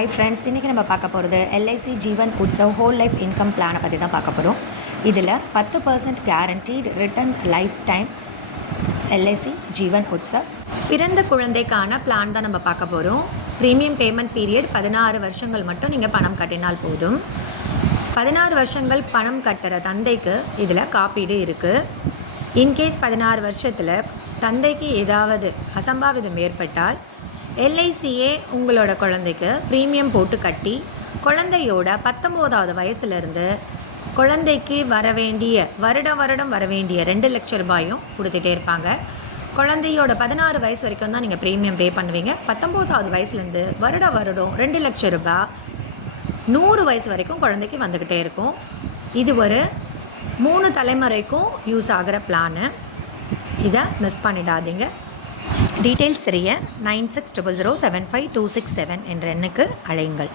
Hi friends, இன்றைக்கி நம்ம பார்க்க போகிறது LIC Jeevan Utsav whole life income பிளானை பற்றி தான் பார்க்க போகிறோம். இதில் 10% guaranteed return life time LIC Jeevan Utsav பிறந்த குழந்தைக்கான பிளான் தான் நம்ம பார்க்க போகிறோம். ப்ரீமியம் பேமெண்ட் பீரியட் 16 வருஷங்கள் மட்டும் நீங்கள் பணம் கட்டினால் போதும். 16 வருஷங்கள் பணம் கட்டுற தந்தைக்கு இதில் காப்பீடு இருக்குது. இன்கேஸ் 16 வருஷத்தில் தந்தைக்கு ஏதாவது அசம்பாவிதம் ஏற்பட்டால் எல்ஐசியே உங்களோட குழந்தைக்கு ப்ரீமியம் போட்டு கட்டி குழந்தையோட 19வது வயசுலேருந்து குழந்தைக்கு வருடம் வர வேண்டிய 2 லட்சம் ரூபாயும் கொடுத்துட்டே இருப்பாங்க. குழந்தையோட 16 வயசு வரைக்கும் தான் நீங்கள் ப்ரீமியம் பே பண்ணுவீங்க. 19வது வயசுலேருந்து வருடம் 2 லட்சம் ரூபாய் 100 வயசு வரைக்கும் குழந்தைக்கு வந்துக்கிட்டே இருக்கும். இது ஒரு 3 தலைமுறைக்கும் யூஸ் ஆகிற பிளானு. இதை மிஸ் பண்ணிடாதீங்க. டீட்டெயில்ஸ் தெரிய 9600075267 என்ற எண்ணுக்கு அழையுங்கள்.